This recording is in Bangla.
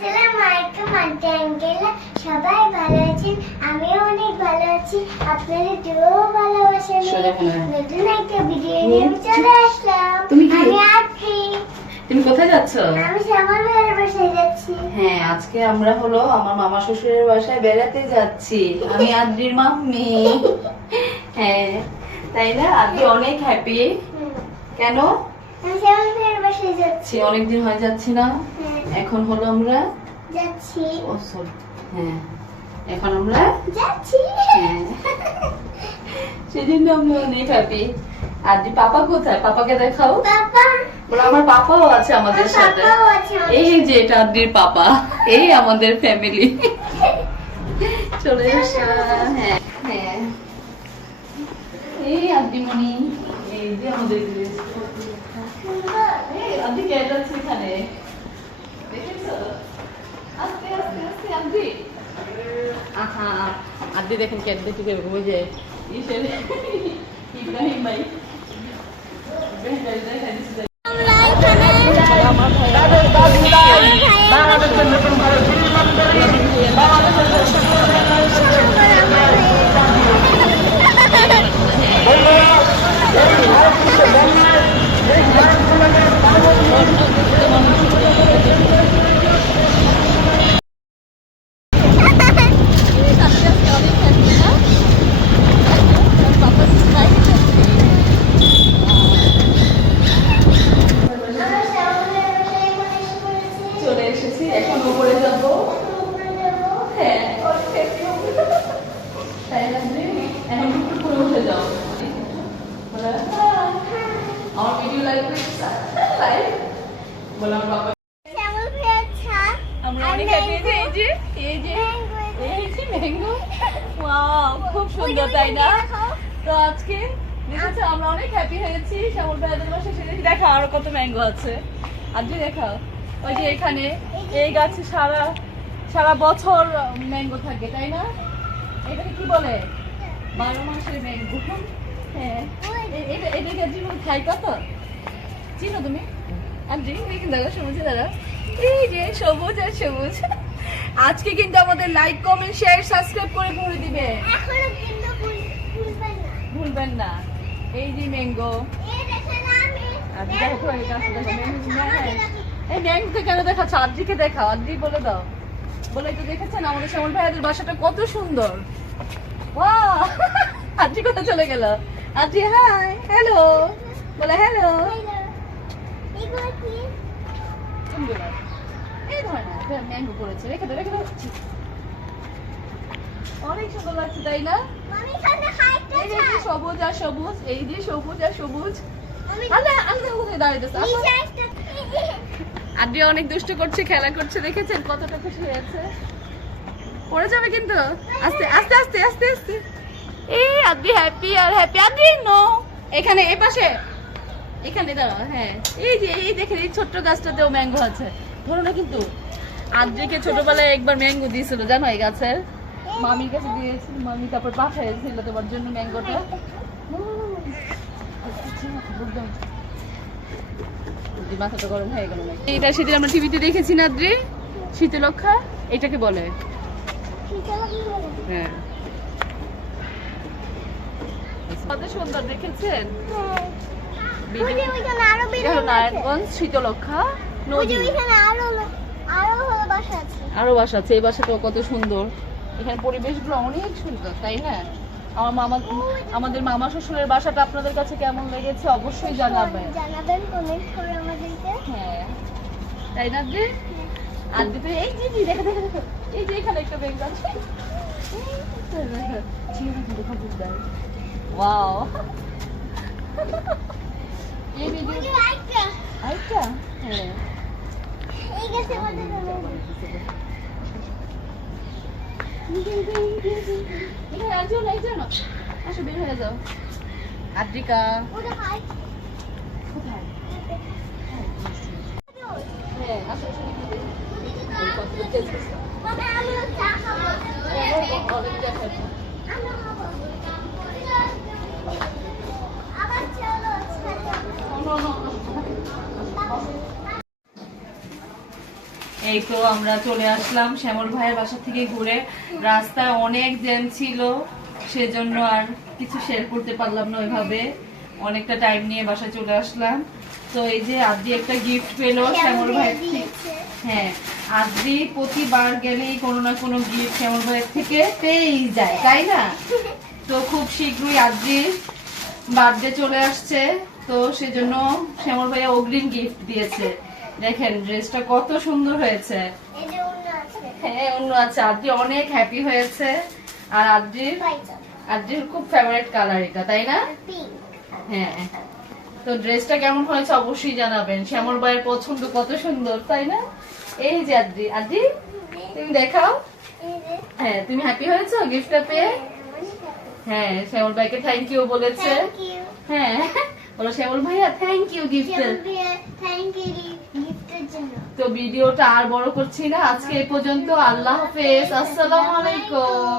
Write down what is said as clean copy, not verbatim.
আসসালামু আলাইকুম আন্টি আঙ্কেল, সবাই ভালো আছেন? আমিও অনেক ভালো আছি। আপনাদের দুও ভালোবাসা নিয়ে নতুন একটা ভিডিও নিয়ে চলে আসলাম। আমি আছি। তুমি কোথায় যাচ্ছ? আমি শ্যামল ভাইয়ের বাসায় যাচ্ছি। হ্যাঁ, আজকে আমরা হলো আমার মামা শ্বশুরের বাসায় বেড়াতে যাচ্ছি। আমি আদ্রির মাম্মি। হ্যাঁ, তাই না? আদ্রি অনেক হ্যাপি। কেন? আমি শ্যামল ভাইয়ের বাসায় যাচ্ছি। অনেকদিন হয়ে যাচ্ছি না। এখন হলো আমরা যাচ্ছি। ও সরি, হ্যাঁ এখন আমরা যাচ্ছি। হ্যাঁ, সেদিন আমরা অনেক হ্যাপি। আদ্রি পাপা কোথায়? পাপাকে দেখাও। পাপা, বলো আমার পাপাও আছে আমাদের সাথে। পাপাও আছে আমাদের এই যে এটা আদ্রির পাপা, এই আমাদের ফ্যামিলি। চলে এসো। হ্যাঁ হ্যাঁ, এই আদ্রিমণি, এই যে আমাদের ড্রেস। এই আদ্রি কে যাচ্ছে এখানে? দেখেছো? আস্তে আস্তে আস্তে আদ্রি। আহা, আদ্রি দেখেন কে দেখি কিরকম ওই যে ইসের ইব্রাহিম ভাই। ইব্রাহিম ভাই দেখা দিচ্ছে। আমার চলে এসেছি, এখন উপরে যাবো। হ্যাঁ, তাই না? এখন উপরে উঠে যাও। বলো, আমার ভিডিও লাইক বলো আমার বাবা। শ্যামল ভাইয়ের ছাদ। আমরা অনেক হ্যাপি। এই যে ম্যাঙ্গো, ওয়াও খুব সুন্দর, তাই না? তো আজকে দেখেছো আমরা অনেক হ্যাপি হয়েছি। শ্যামল ভাইয়াদের বাসায় এসে দেখা আরো কত ম্যাঙ্গো আছে। আজকে দেখাও, ওই যে এখানে এই গাছে সারা সারা বছর ম্যাঙ্গো থাকে, তাই না? এটাকে কি বলে? 12 মাসের ম্যাঙ্গো। হ্যাঁ, এটা জীবন খাই কত চিনো তুমি? আজকে দেখো সবুজ, দাদা এই যে সবুজ আর সবুজ। আজকে কিন্তু আমাদের লাইক কমেন্ট শেয়ার সাবস্ক্রাইব করে ভরে দিবে, এখনো কিন্তু ভুলবেন না। এই যে ম্যাঙ্গো, এই দেখেন আমি আজকে দেখো এই গাছটা দেখো ম্যাঙ্গো। এই ম্যাঙ্গোকে কেন দেখাচ্ছ? আদ্রিকে দেখাও, আদ্রি বলে দাও। বলে তো দেখেছেন আমাদের শ্যামল ভাইয়াদের বাসাটা কত সুন্দর। ওয়াও, আদ্রি কোথায় চলে গেল? আদ্রি হাই, হ্যালো বলে, হ্যালো। এগুলো কি? এই ধরনের ম্যাঙ্গো করেছে, রেখে দাও রেখে দাও। অনেক সুন্দর লাগছে, তাই না? মামি এখানে হাইটটা এই যে সবুজ আর সবুজ, এই যে সবুজ আর সবুজ। আমি আল্লাহ আল্লাহ কোথায় দাঁড়িয়েছে? নিচে একটা আদ্রি অনেক দুষ্ট করছে, খেলা করছে, দেখেছেন কতটা খুশি হয়েছে। পড়ে যাবে কিন্তু, আস্তে আস্তে আস্তে আস্তে আস্তে। এই আদ্রি হ্যাপি আর হ্যাপি। আদ্রি নো, এখানে এই পাশে, এখানে দাঁড়াও। হ্যাঁ, এই যে এই দেখেন এই ছোট্ট গাছটাতেও ম্যাঙ্গো আছে, ধরো না কিন্তু। আদ্রিকে ছোটবেলায় একবার ম্যাঙ্গো দিয়েছিল জানো, এই গাছের মামির কাছে দিয়েছিল, মামি তারপর পাঠাইছিল তোমার জন্য ম্যাঙ্গোটা। মাথাটা গরম হয়ে গেল। এটা সেদিন আমরা টিভিতে দেখেছি না আদ্রি, শীতলক্ষা এটাকে বলে। হ্যাঁ, কত সুন্দর দেখেছেন? নারায়ণগঞ্জ শীতলক্ষা নদী, আরো বাসা আছে। এই বাসাটাও কত সুন্দর, এখানে পরিবেশগুলো অনেক সুন্দর, তাই না? আমার মামা, আমাদের মামা শ্বশুরের বাসাটা আপনাদের কাছে কেমন লেগেছে অবশ্যই জানাবেন কমেন্ট করে আমাদেরকে। হ্যাঁ, তাই না আদ্রি? আদ্রি তো এই যে দেখো দেখো দেখো, এই যে এখানে একটা বেঙ্গল আছে। ওয়াও, এই ভিডিও আরেকটা। হ্যাঁ, এই গেছে আমাদের এখানে আসো না, এই জন্য আসো, বের হয়ে যাও। আদ্রিকা ওটা হাই কোথায়? হ্যাঁ, আসো আসো। মানে আমি চা খাবো। আবার চলো এই তো আমরা চলে আসলাম শ্যামল ভাইয়ের বাসা থেকে ঘুরে। রাস্তায় অনেক জ্যাম ছিল, সেজন্য আর কিছু শেয়ার করতে পারলাম না ওইভাবে। অনেকটা টাইম নিয়ে বাসায় চলে আসলাম। তো এই যে আদ্রি একটা গিফট পেলো শ্যামল ভাইয়ের থেকে। হ্যাঁ, আদ্রি প্রতিবার গেলেই কোনো না কোনো গিফট শ্যামল ভাইয়ের থেকে পেয়েই যায়, তাই না? তো খুব শীঘ্রই আদ্রির বার্থডে চলে আসছে, তো সেজন্য শ্যামল ভাইয়া অগ্রিম গিফট দিয়েছে। দেখেন ড্রেসটা কত সুন্দর হয়েছে। হ্যাঁ, অন্য আছে। আদ্রি অনেক হ্যাপি হয়েছে। আর আদ্রির খুব ফেভারিট কালার এটা, তাই না? হ্যাঁ, তো ড্রেসটা কেমন হয়েছে অবশ্যই জানাবেন। শ্যামল ভাইয়ের পছন্দ কত সুন্দর, তাই না? এই যে আদ্রি, আদ্রি তুমি দেখাও। হ্যাঁ, তুমি হ্যাপি হয়েছো গিফটটা পেয়ে? হ্যাঁ, শ্যামল ভাইকে থ্যাংক ইউ বলেছে। হ্যাঁ, বলো শ্যামল ভাইয়া থ্যাংক ইউ গিফটের। তো ভিডিওটা আর বড় করছি না, আজকে এই পর্যন্ত। আল্লাহ হাফেজ, আসসালামু আলাইকুম।